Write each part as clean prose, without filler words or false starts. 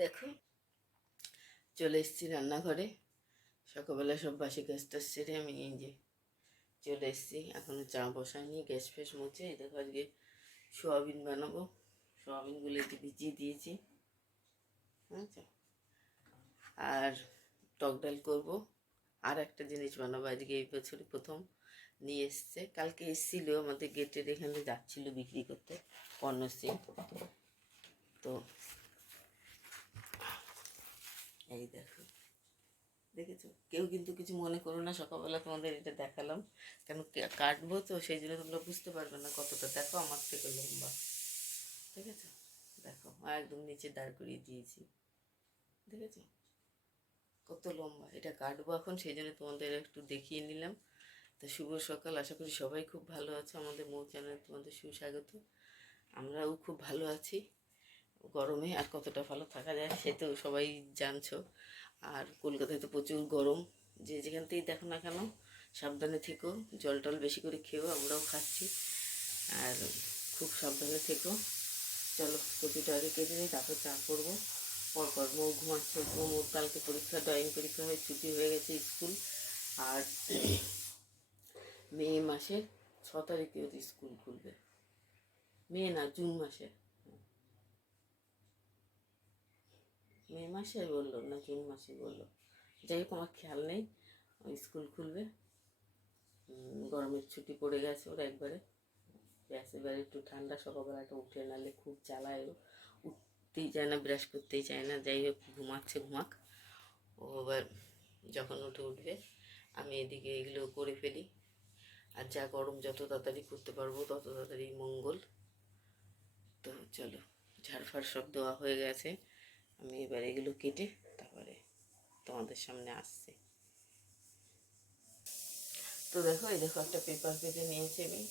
দেখো চলে এসেছি রান্নাঘরে। সকালবেলা সব বাসি কাজটা সেরে আমি এই যে চলে এসেছি। এখনও চা বসাইনি, গ্যাস ফ্যাস মুছে। এই দেখো আজকে সোয়াবিন বানাবো। সোয়াবিনগুলো একটু ভিজিয়ে দিয়েছি, বুঝছো। আর টক ডাল করবো। আর একটা জিনিস বানাবো আজকে, এই বছরই প্রথম নিয়ে এসছে। কালকে এসেছিল আমাদের গেটের এখানে, যাচ্ছিল বিক্রি করতে পর্ণশ্রী। তো এই দেখো, দেখেছো? কেউ কিন্তু কিছু মনে করো না, সকালবেলা তোমাদের এটা দেখালাম কেন, কাটবো তো সেই জন্য তোমরা বুঝতে পারবে না কতটা। দেখো আমার থেকে লম্বা, দেখেছো? দেখো একদম নিচে দাঁড় করিয়ে দিয়েছি, দেখেছো কত লম্বা। এটা কাটবো এখন, সেই জন্য তোমাদের একটু দেখিয়ে নিলাম। তো শুভ সকাল, আশা করি সবাই খুব ভালো আছো। আমাদের মৌ চ্যানেলে তোমাদের সুস্বাগত। আমরাও খুব ভালো আছি। গরমে আর কতটা ভালো থাকা যায় সে তো সবাই জানছো। আর কলকাতায় তো প্রচুর গরম। যে যেখান থেকেই দেখো না কেন সাবধানে থেকো, জল টল বেশি করে খেও, আমরাও খাচ্ছি। আর খুব সাবধানে থেকো। চলো কচুটা আগে কেটে নিই, তারপর চা করবো। পরপর মৌ ঘুমাচ্ছে, মোর কালকে পরীক্ষা, ড্রয়িং পরীক্ষা হয়ে ছুটি হয়ে গেছে স্কুল। আর মে মাসের 6 তারিখে ওদের স্কুল খুলবে। মে না, জুন মাসে। মে মাসে বললো না জুন মাসে বললো, যাই হোক আমার খেয়াল নেই। স্কুল খুলবে। গরমের ছুটি পড়ে গেছে ওরা একবারে। ব্যাস এবার একটু ঠান্ডা, সকালবেলাটা উঠে, নাহলে খুব জ্বালায়। উঠতেই চায় না, ব্রাশ করতেই চায় না। যাই হোক ঘুমাচ্ছে, ঘুমাক। ও এবার যখন উঠবে আমি এদিকে এগুলো করে ফেলি। আর যা গরম, যত তাড়াতাড়ি করতে পারবো তত তাড়াতাড়ি মঙ্গল। তো চলো, ঝাড়ফাড় সব দেওয়া হয়ে গেছে। আমি এবার এগুলো কেটে তারপরে তোমাদের সামনে আসছি। তো দেখো, এই দেখো একটা পেপার কেটে নিয়েছি আমি।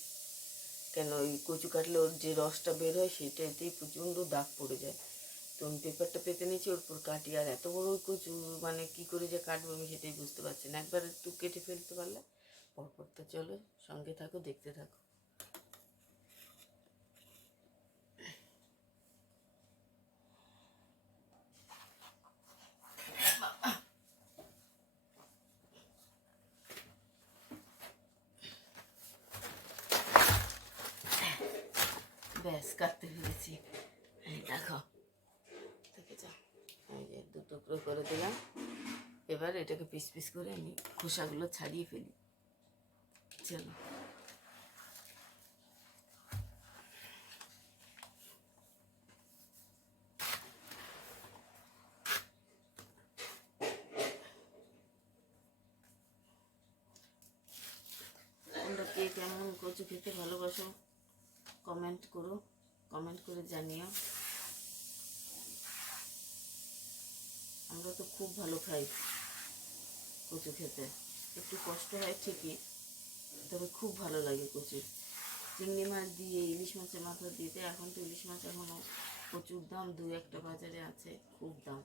কেন ওই কচু কাটলে ওর যে রসটা বের হয় সেটাতেই প্রচণ্ড দাগ পড়ে যায়। তো আমি পেপারটা পেতে নিয়েছি, ওর উপর কাটি। আর এত বড় কচু, মানে কী করে যে কাটবো আমি সেটাই বুঝতে পারছি না। একবার একটু কেটে ফেলতে পারলে পরপর। তো চলো সঙ্গে থাকো, দেখতে থাকো। ব্যাস কাটতে ফেলেছি, এই দেখো, দেখেছ? এই যে 2 টুকরো করে দিলাম। এবার এটাকে পিস পিস করে আমি খোসাগুলো ছাড়িয়ে ফেলি। চলো। তোমরা কে কেমন কচু খেতে ভালোবাসো কমেন্ট করো, কমেন্ট করে জানিও। আমরা তো খুব ভালো খাই কচু খেতে। একটু কষ্ট হয় ঠিকই, তবে খুব ভালো লাগে কচু। চিংড়ি মাছ দিয়ে, ইলিশ মাছের মাথা দিতে, এখন তো ইলিশ মাছ এখনও প্রচুর দাম, 2-1টা বাজারে আছে, খুব দাম।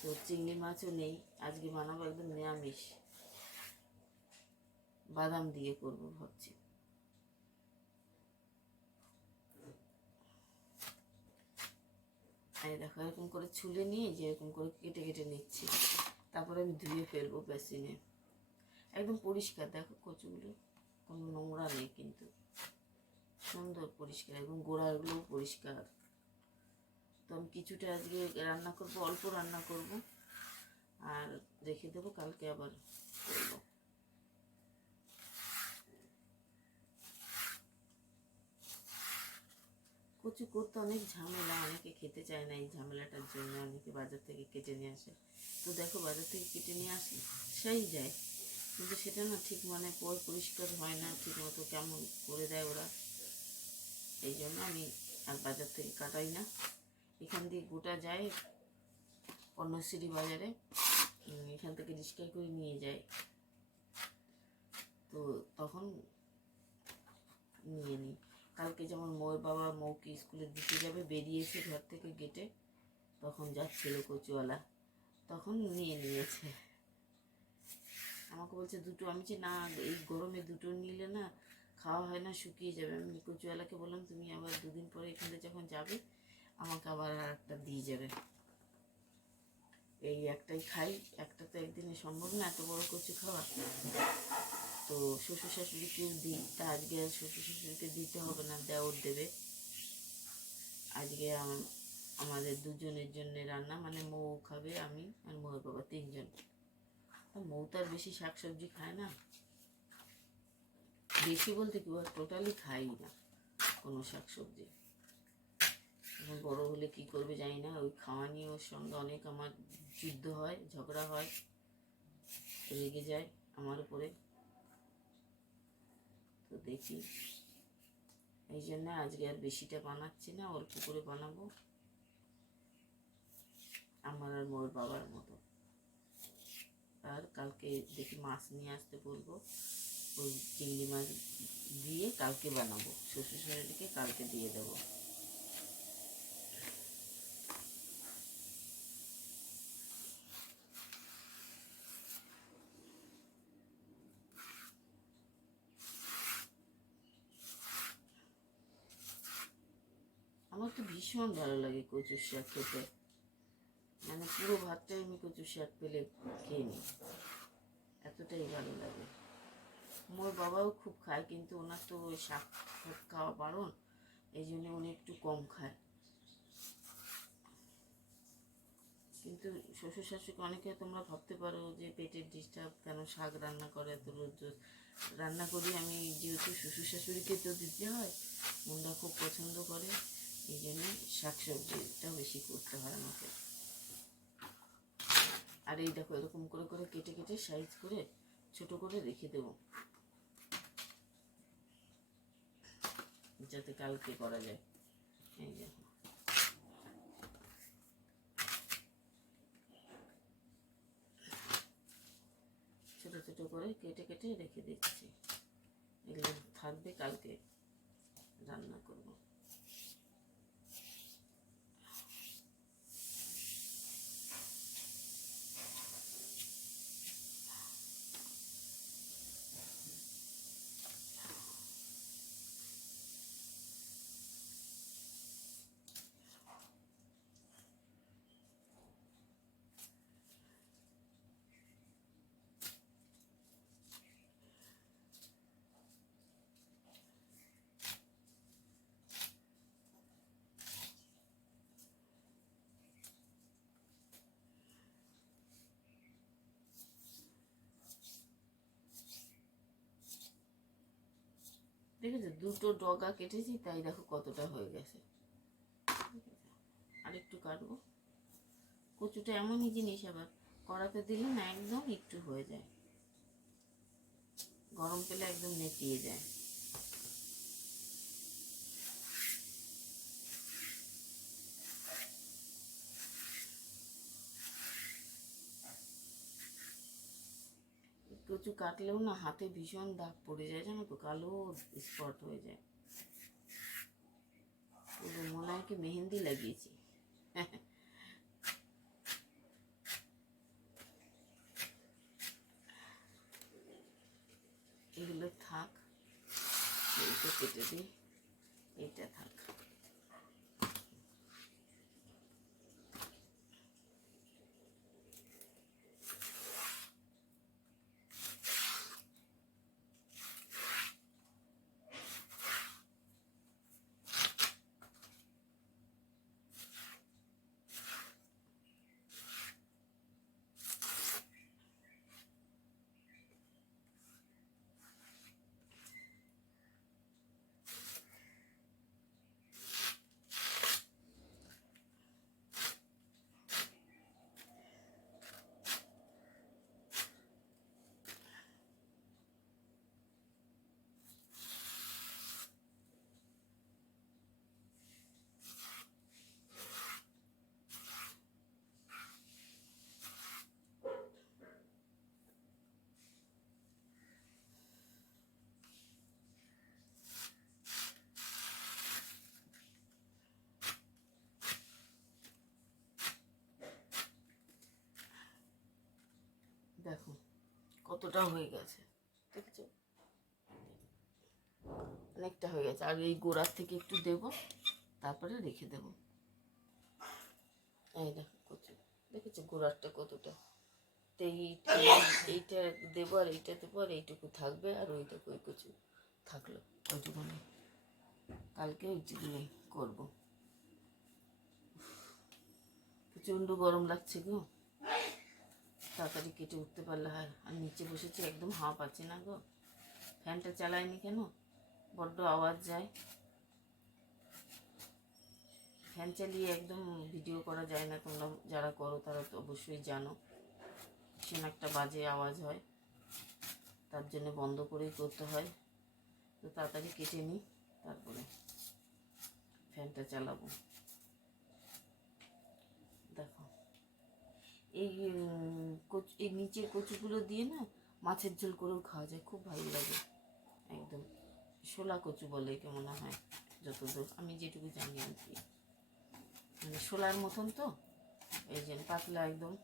তো চিংড়ি মাছও নেই, আজকে বানাবো একদম নিরামিষ। বাদাম দিয়ে করবো ভাবছি। এই দেখো এরকম করে ছুলে নিয়ে যে এরকম করে কেটে কেটে নিচ্ছি, তারপরে আমি ধুয়ে ফেলবো বেসিনে। একদম পরিষ্কার, দেখো কচুগুলো কোনো নোংরা নেই, কিন্তু সুন্দর পরিষ্কার, এবং গোড়াগুলোও পরিষ্কার। তো আমি কিছুটা আজকে রান্না করবো, অল্প রান্না করব, আর রেখে দেবো, কালকে আবার করবো। কচু করতে অনেক ঝামেলা, অনেকে খেতে চায় না এই ঝামেলাটার জন্য, অনেকে বাজার থেকে কেটে নিয়ে আসে। তো দেখো বাজার থেকে কেটে নিয়ে আসি, সেই যায়, কিন্তু সেটা না ঠিক মানে পরিষ্কার হয় না ঠিক মতো, কেমন করে দেয় ওরা। এই জন্য আমি আর বাজার থেকে কাটাই না। এখান দিয়ে গোটা যায় পণ্যশ্রী বাজারে, এখান থেকে রিক্সায় করে নিয়ে যায়। তো তখন নিয়ে নিই। কালকে যেমন মৌর বাবা মৌকে স্কুলে দিতে যাবে, বেরিয়েছে ঘর থেকে গেটে, তখন যাচ্ছিল কচুওয়ালা, তখন নিয়ে নিয়েছে। আমাকে বলছে 2টো, আমি যে না, এই গরমে 2টো নিলে না খাওয়া হয় না, শুকিয়ে যাবে। আমি কচুওয়ালাকে বললাম তুমি আবার 2 দিন পরে এখানে যখন যাবে আমাকে আবার আর একটা দিয়ে যাবে। এই একটাই খাই, একটা তো একদিনে সম্ভব না এত বড় কচু খাওয়া। তো শ্বশুর শাশুড়িকেও দিই, তা আজকে আর শ্বশুর শাশুড়িকে দিতে হবে না, দেওর দেবে। আজকে আমাদের দুজনের জন্য রান্না, মানে মৌ খাবে, আমি আর মৌর বাবা, তিনজন। মৌ তো আর বেশি শাকসবজি খায় না, বেশি বলতে কি টোটালি খাই না কোনো শাকসবজি। এখন বড় হলে কি করবে জানি না, ওই খাওয়া নিয়ে ওর সঙ্গে অনেক আমার যুদ্ধ হয়, ঝগড়া হয়, রেগে যায় আমার উপরে। তো দেখি, এই জন্য আজকে আর বেশিটা বানাচ্ছি না, অল্প করে বানাবো, আমার আর মোর বাবার মতো। আর কালকে দেখি মাছ নিয়ে আসতে বলবো, ওই চিংড়ি মাছ দিয়ে কালকে বানাবো, শ্বশুর শাশুড়িকে কালকে দিয়ে দেবো। আমার তো ভীষণ ভালো লাগে কচুর শাক খেতে, মানে পুরো ভাতটাই আমি কচুর শাক পেলে খেয়ে নিই, এতটাই ভালো লাগে। মোর বাবাও খুব খায়, কিন্তু ওনার তো ওই শাক খাওয়া বারণ, এই জন্য উনি একটু কম খায়। কিন্তু শ্বশুর শাশুড়িকে অনেকে তোমরা ভাবতে পারো যে পেটের ডিস্টার্ব, কেন শাক রান্না করে, এত রোজ রোজ রান্না করি আমি, যেহেতু শ্বশুর শাশুড়িকে তো দিতে হয়, মনটা খুব পছন্দ করে, এই জন্য শাকসবজিটা বেশি করতে হয় আমাকে। আর এই দেখো এরকম করে করে কেটে কেটে সাইজ করে ছোট করে রেখে দেবো, যাতে কালকে করা যায়। এই দেখো ছোট ছোট করে কেটে কেটে রেখে দিচ্ছি, এগুলো থাকবে, কালকে রান্না করব। দেখেছো দুটো ডগা কেটেছি, তাই দেখো কতটা হয়ে গেছে। আর একটু কাটবো, কচুটা এমনই জিনিস, আবার কড়াতে দিলে না একদম একটু হয়ে যায়, গরম পেলে একদম নেতিয়ে যায়। কচু কাটলেও না হাতে ভীষণ দাগ পড়ে যায়, জানো তো, কালো স্পট হয়ে যায়, মনে হয় কি মেহেন্দি লাগিয়েছি। এগুলো থাক, এইটা কেটে দিই, এইটা থাক। দেখো কতটা হয়ে গেছে, দেখছো অনেকটা হয়ে গেছে। আর এই গোড়ার থেকে একটু দেবো, তারপরে রেখে দেবো। এই দেখো কচু, দেখেছো গোড়ারটা কতটা, তো এইটা দেবো আর এইটা দেবো আর এইটুকু থাকবে, আর ওইটুকু ওই কচু থাকলো ওইটুকুনি, কালকে ওইটুকুনি করবো। প্রচণ্ড গরম লাগছে গো, তাড়াতাড়ি কেটে উঠতে পারলে হয়। আর নিচে বসেছি, একদম হাঁপ আছে না গো, ফ্যানটা চালাইনি কেন, বড্ড আওয়াজ যায়, ফ্যান চালিয়ে একদম ভিডিও করা যায় না, তোমরা যারা করো তারা তো অবশ্যই জানো, ভীষণ একটা বাজে আওয়াজ হয়, তার জন্য বন্ধ করেই করতে হয়। তো তাড়াতাড়ি কেটে নিই, তারপরে ফ্যানটা চালাবো। দেখো এই এই নিচের কচুগুলো দিয়ে না মাছের ঝোল করেও খাওয়া যায়, খুব ভালো লাগে একদম। শোলা কচু বলে এটা মনে হয়, যতদূর আমি যেটুকু জানি আর কি, মানে শোলার মতন তো, এই যে পাতলা একদম।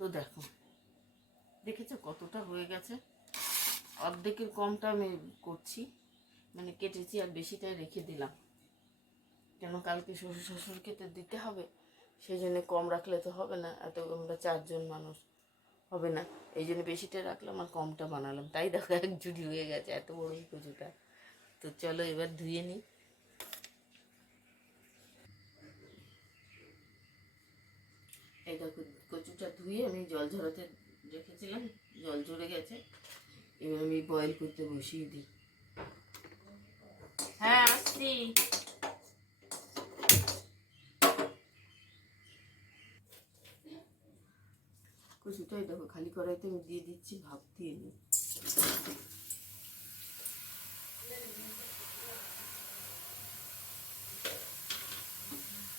তো দেখো, দেখেছো কতটা হয়ে গেছে, অর্ধেকের কমটা আমি করছি, মানে কেটেছি আর বেশিটাই রেখে দিলাম, কেন কালকে শ্বশুর শাশুড়িকে তো দিতে হবে, সেই জন্য কম রাখলে তো হবে না, এত আমরা 4 জন মানুষ, হবে না, এই জন্য বেশিটা রাখলাম আর কমটা বানালাম, তাই দেখো এক জুড়ি হয়ে গেছে, এত বড় এই কচুটা। তো চলো এবার ধুয়ে নিই। এই দেখো কচুটা ধুয়ে আমি জল ঝরাতে রেখেছিলাম, জল ঝরে গেছে, এবার আমি বয়েল করতে বসিয়ে দিই। হ্যাঁ আসছি। কচুটাই দেখো খালি কড়াইতে আমি দিয়ে দিচ্ছি, ভাপ দিয়ে নিই।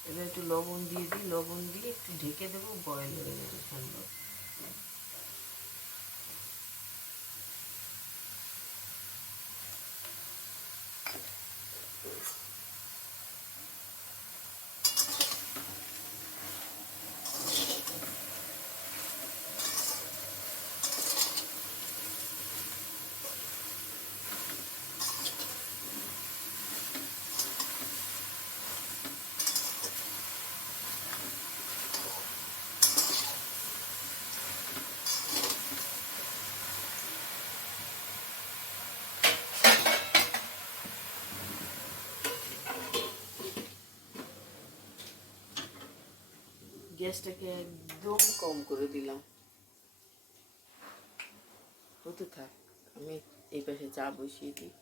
এবার একটু লবণ দিয়ে দিই, লবণ দিয়ে একটু ঢেকে দেবো, বয়েল হয়ে যাবে সুন্দর। গ্যাসটাকে একদম কম করে দিলাম, হতে থাক, আমি এই পাশে চা বসিয়ে দিই।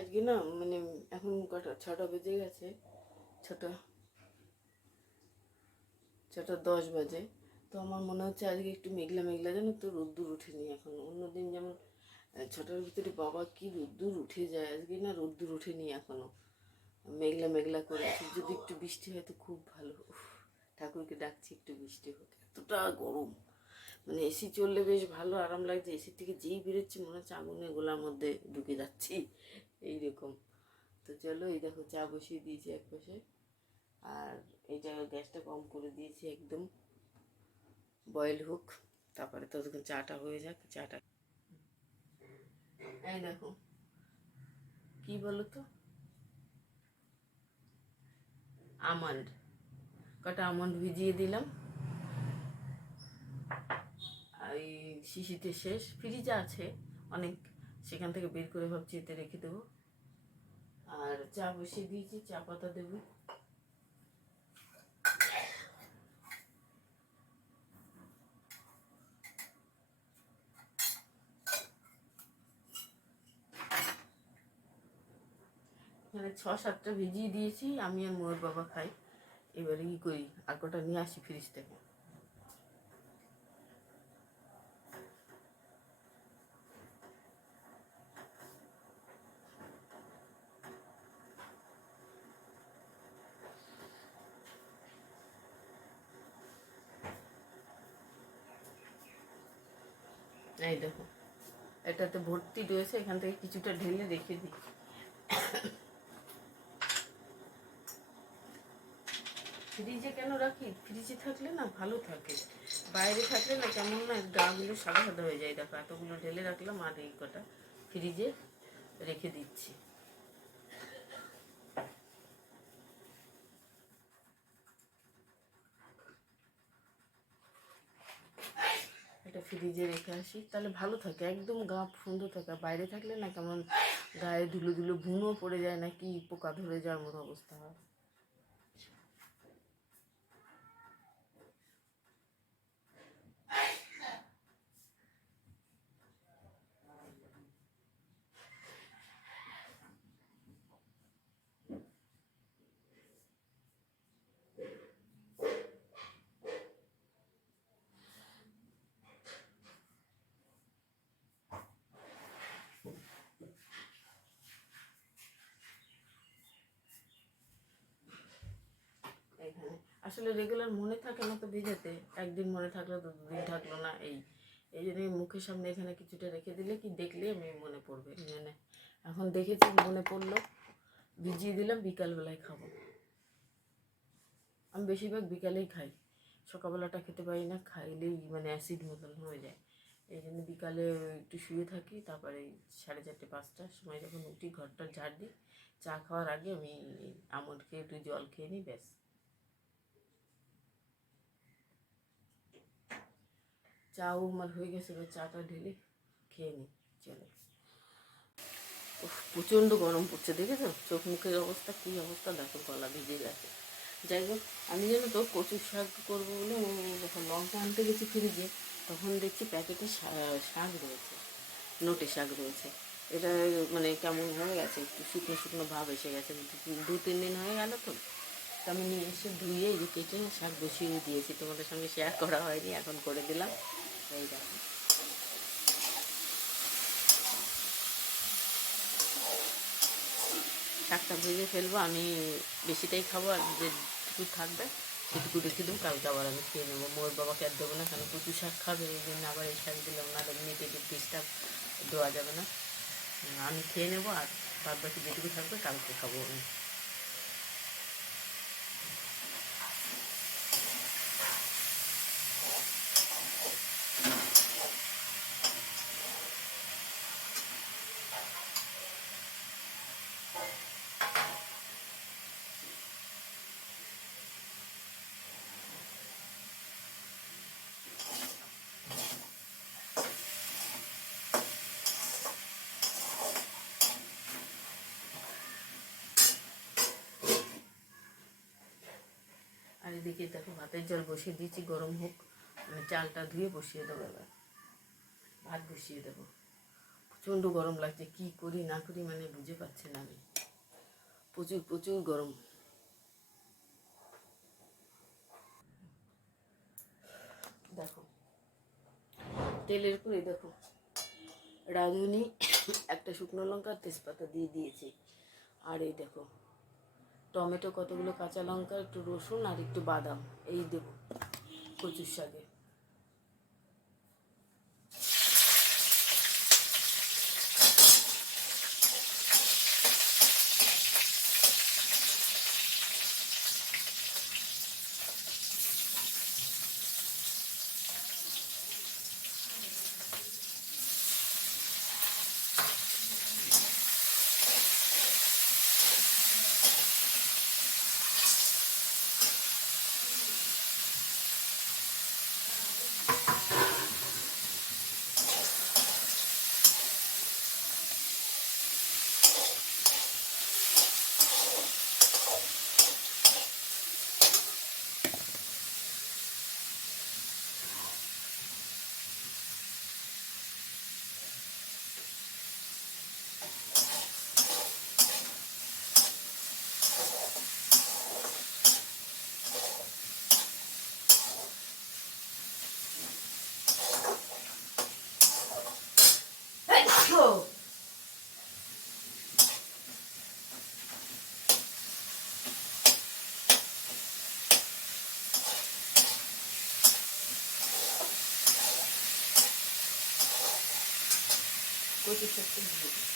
আজকে না মানে এখন কটা 6টা বেজে গেছে, 6টা 10 বাজে, তো আমার মনে হচ্ছে আজকে একটু মেঘলা মেঘলা, জানো তো, রোদ্দুর ওঠেনি এখন, অন্যদিন যেমন 6টার ভিতরে বাবা কি রোদ্দুর উঠে যায়, আজকে না রোদ্দুর ওঠেনি এখনো, মেঘলা মেঘলা করে আছে, যদি একটু বৃষ্টি হয় তো খুব ভালো। ঠাকুরকে ডাকছি একটু বৃষ্টি হোক, এতটা গরম, মানে এসি চললে বেশ ভালো আরাম লাগছে, এসি থেকে যেই বেরোচ্ছি মনে হচ্ছে আগুনের গোলার মধ্যে ঢুকে যাচ্ছি এইরকম। তো চলো এই দেখো চা বসিয়ে দিয়েছি এক পাশে, আর এইটা গ্যাসটা কম করে দিয়েছি একদম, বয়েল হোক, তারপরে ততক্ষণ চাটা হয়ে যাক। চাটা এই দেখো কি বলো তো, আমন্ড, কটা আমন্ড ভিজিয়ে দিলাম। এই শিশিতে শেষ, ফ্রিজে আছে অনেক, সেখান থেকে বের করে ভাবছি এতে রেখে দেবো। আর চা বসিয়ে দিয়েছি, চা পাতা দেবো। এখানে 6-7টা ভিজিয়ে দিয়েছি, আমি আর মোর বাবা খাই। এবারে কি করি, আর কটা নিয়ে আসি ফ্রিজ থেকে। এই দেখো এটাতে ভর্তি রয়েছে, এখান থেকে কিছুটা ঢেলে রেখে দিই। ফ্রিজে কেন রাখি, ফ্রিজে থাকলে না ভালো থাকে, বাইরে থাকলে না কেমন না গাগুলো সাদা সাদা হয়ে যায়। দেখো এতগুলো ঢেলে রাখলাম, আর এই কটা ফ্রিজে রেখে দিচ্ছি। এটা ফ্রিজে রেখে আসি, তাহলে ভালো থাকে, একদম গা সুন্দর থাকে। বাইরে থাকলে না কেমন গায়ে ধুলো ধুলো ভুনো পড়ে যায়, না কি পোকা ধরে যাওয়ার মতো অবস্থা হয়। এখানে আসলে রেগুলার মনে থাকে না তো ভেজাতে, একদিন মনে থাকলো তো দুদিন থাকলো না, এই জন্য মুখের সামনে এখানে কিছুটা রেখে দিলে কি দেখলে আমি মনে পড়বে। মানে এখন দেখেছি মনে পড়লো, ভিজিয়ে দিলাম, বিকালবেলায় খাবো। আমি বেশিরভাগ বিকালেই খাই, সকালবেলাটা খেতে পারি না, খাইলেই মানে অ্যাসিড মতন হয়ে যায়। এই জন্য বিকালে একটু শুয়ে থাকি, তারপরে 4:30-5টার সময় যখন উঠি ঘরটা ঝাড় দিই, চা খাওয়ার আগে আমি আমন্ড খেয়ে একটু জল খেয়ে নিই, ব্যাস। চাও আমার হয়ে গেছে, এবার চাটা ঢেলে খেয়ে নিই, চলো। প্রচণ্ড গরম পড়ছে, দেখেছো চোখ মুখের অবস্থা, কী অবস্থা দেখো, গলা ভিজে গেছে। যাই হোক, আমি জানো তো কচুর শাক করবো বলে যখন লঙ্কা আনতে গেছি ফ্রিজে, তখন দেখছি প্যাকেটে শাক রয়েছে, নোটে শাক রয়েছে। এটা মানে কেমন হয়ে গেছে, একটু শুকনো শুকনো ভাব এসে গেছে, 2-3 দিন হয়ে গেল তো। আমি নিয়ে এসে ধুয়ে এই যে কেটে শাক বসিয়ে দিয়েছি, তোমাদের সঙ্গে শেয়ার করা হয়নি, এখন করে দিলাম। এই দেখো শাকটা ভেজে ফেলবো, আমি বেশিটাই খাবো, আর যেটুকু থাকবে সেটুকু রেখে দেবো, কালকে আবার আমি খেয়ে নেবো। মোর বাবাকে আর দেবো না, কেন কচু শাক খাবে, এই জন্য আবার এই শাক দিলাম না, নেগেটিভ ডিস্টার্ব দেওয়া যাবে না। আমি খেয়ে নেবো, আর বাদ বাকি যেটুকু থাকবে কালকে খাবো আমি। আর এদিকে দেখো ভাতের জল বসিয়ে দিয়েছি, গরম হোক, মানে চালটা ধুয়ে বসিয়ে দেবো, এবার ভাত বসিয়ে দেবো। প্রচণ্ড গরম লাগছে, কি করি না করি মানে বুঝে পাচ্ছি না আমি, প্রচুর প্রচুর গরম। দেখো তেলের করে দেখো রাঁধুনি, একটা শুকনো লঙ্কা, তেজপাতা দিয়ে দিয়েছি। আর এই দেখো টমেটো, কতগুলো কাঁচা লঙ্কা, একটু রসুন আর একটু বাদাম, এই দেবো কচুর শাকে। কচু শাকটা দিয়ে দিই।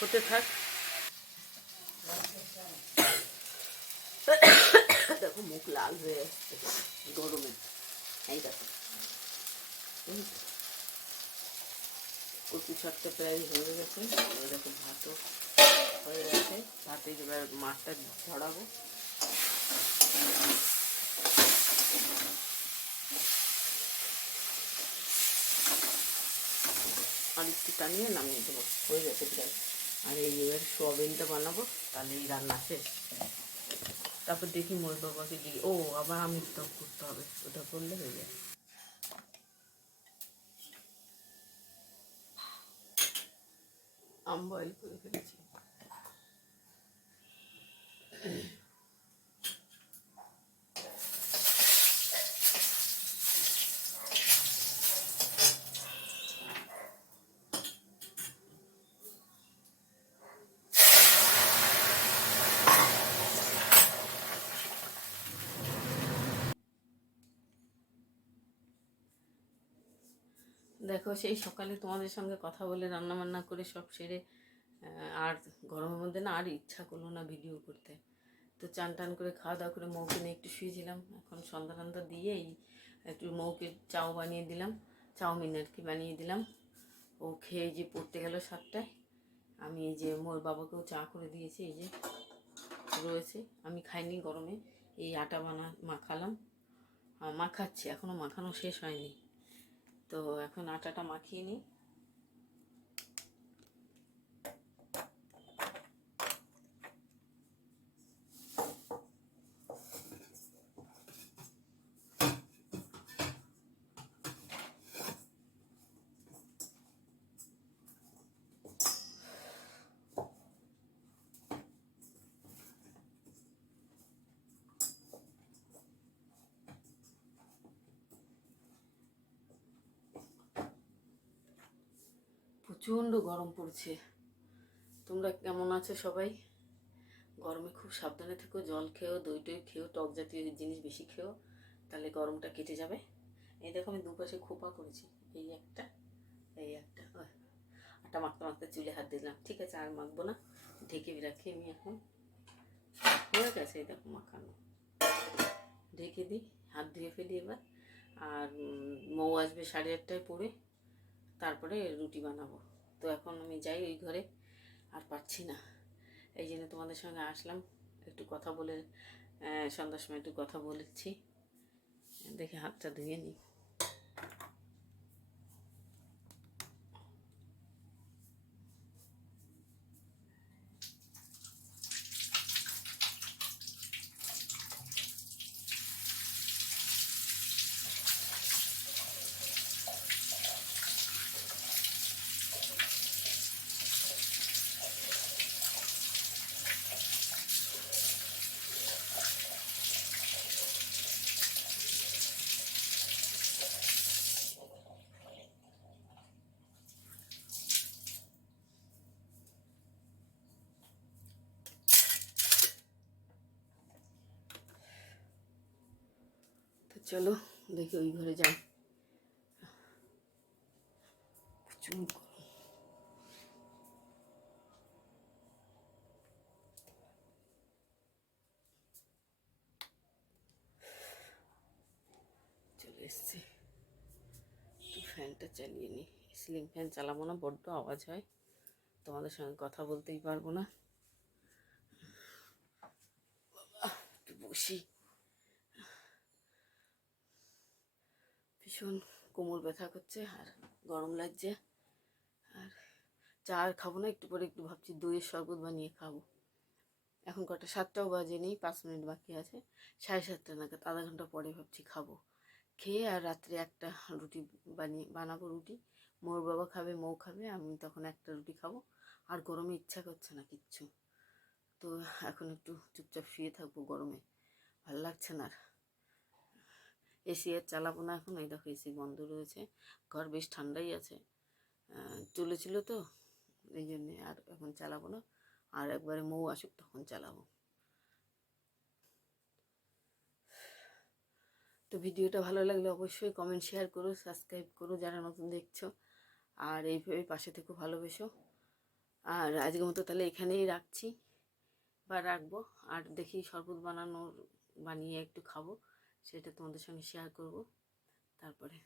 হতে থাক। দেখো মুখ লাল হয়ে আসছে গরমে। এই দেখো কচু শাকটা প্রায় হয়ে গেছে। দেখো ভাতও হয়ে গেছে। ভাতে এবার মাছটা ঝরাবো। আর একটু টানিয়ে নামিয়ে দেবো, হয়ে গেছে প্রায়। আর এই এবার সোয়াবিনটা বানাবো, তাহলে এই রান্না শেষ। তারপর দেখি মোর বাবাকে দিয়ে ও আবার আমিরটা করতে হবে, ওটা করলে হয়ে যায়। আম বয়েল করে ফেলেছি। দেখো সেই সকালে তোমাদের সঙ্গে কথা বলে রান্না বান্না করে সব সেরে আর গরমের মধ্যে না আর ইচ্ছা করলো না ভিডিও করতে। তো চান টান করে খাওয়া দাওয়া করে মৌকে নিয়ে একটু শুয়েছিলাম। এখন সন্ধ্যা টন্ধা দিয়েই একটু মৌকে চাও বানিয়ে দিলাম, চাউমিন আর কি বানিয়ে দিলাম। ও খেয়ে যে পড়তে গেল 7টায়। আমি এই যে মোর বাবাকেও চা করে দিয়েছি, এই যে রয়েছে। আমি খাইনি গরমে, এই আটা মাখালাম, মাখাচ্ছি, এখনও মাখানো শেষ হয়নি। তো এখন আটাটা মাখিয়ে নিই। প্রচণ্ড গরম পড়ছে। তোমরা কেমন আছো সবাই? গরমে খুব সাবধানে থেকো, জল খেও, দই টই খেও, টক জাতীয় জিনিস বেশি খেও, তাহলে গরমটা কেটে যাবে। এই দেখো আমি দুপাশে খোপা করেছি, এই একটা, এই একটা। আটা মাখতে মাখতে চুলে হাত দিলাম। ঠিক আছে, আর মাখবো না, ঢেকে রাখি আমি এখন। হয়ে গেছে, এই দেখো মাখানো। ঢেকে দিই, হাত ধুয়ে ফেলি এবার। আর মৌ আসবে 8:30টায় পড়ে, তারপরে রুটি বানাবো। তো এখন আমি যাই ওই ঘরে, আর পারছি না। এই জন্য তোমাদের সঙ্গে আসলাম, একটু কথা বলে, সন্ধ্যার সময় একটু কথা বলেছি। দেখে হাতটা ধুয়ে নিই। তো চলো দেখি ওই ঘরে যাই। প্রচুর গরম। চলে এসছি, একটু ফ্যানটা চালিয়ে নিই। সিলিং ফ্যান চালাবো না, বড্ড আওয়াজ হয়, তোমাদের সঙ্গে কথা বলতেই পারবো না। একটু বসি। ভীষণ কোমর ব্যথা করছে আর গরম লাগছে। আর চা আর খাবো না, একটু পরে একটু ভাবছি দইয়ের শরবত বানিয়ে খাবো। এখন কটা 7টাও বাজেনি, 5 মিনিট বাকি আছে। 7:30 নাগাদ, আধা ঘন্টা পরে ভাবছি খাবো। খেয়ে আর রাত্রে একটা রুটি বানাবো রুটি। মোর বাবা খাবে, মৌ খাবে, আমি তখন একটা রুটি খাবো। আর গরমে ইচ্ছা করছে না কিচ্ছু। তো এখন একটু চুপচাপ শুয়ে থাকবো, গরমে ভালো লাগছে না আর। এসি আর চালাবো না এখন, এই দেখো এসি বন্ধ রয়েছে। ঘর বেশ ঠান্ডাই আছে, চলেছিল তো, এই জন্যে আর এখন চালাবো না। আর একবারে মৌ আসুক তখন চালাবো। তো ভিডিওটা ভালো লাগলে অবশ্যই কমেন্ট, শেয়ার করো, সাবস্ক্রাইব করো যারা নতুন দেখছো। আর এইভাবে পাশে থেকো, ভালোবেসো। আর আজকের মতো তাহলে এখানেই রাখছি বা রাখবো। আর দেখি শরবত বানিয়ে একটু খাবো, সেটা তোমাদের সঙ্গে শেয়ার করব তারপরে।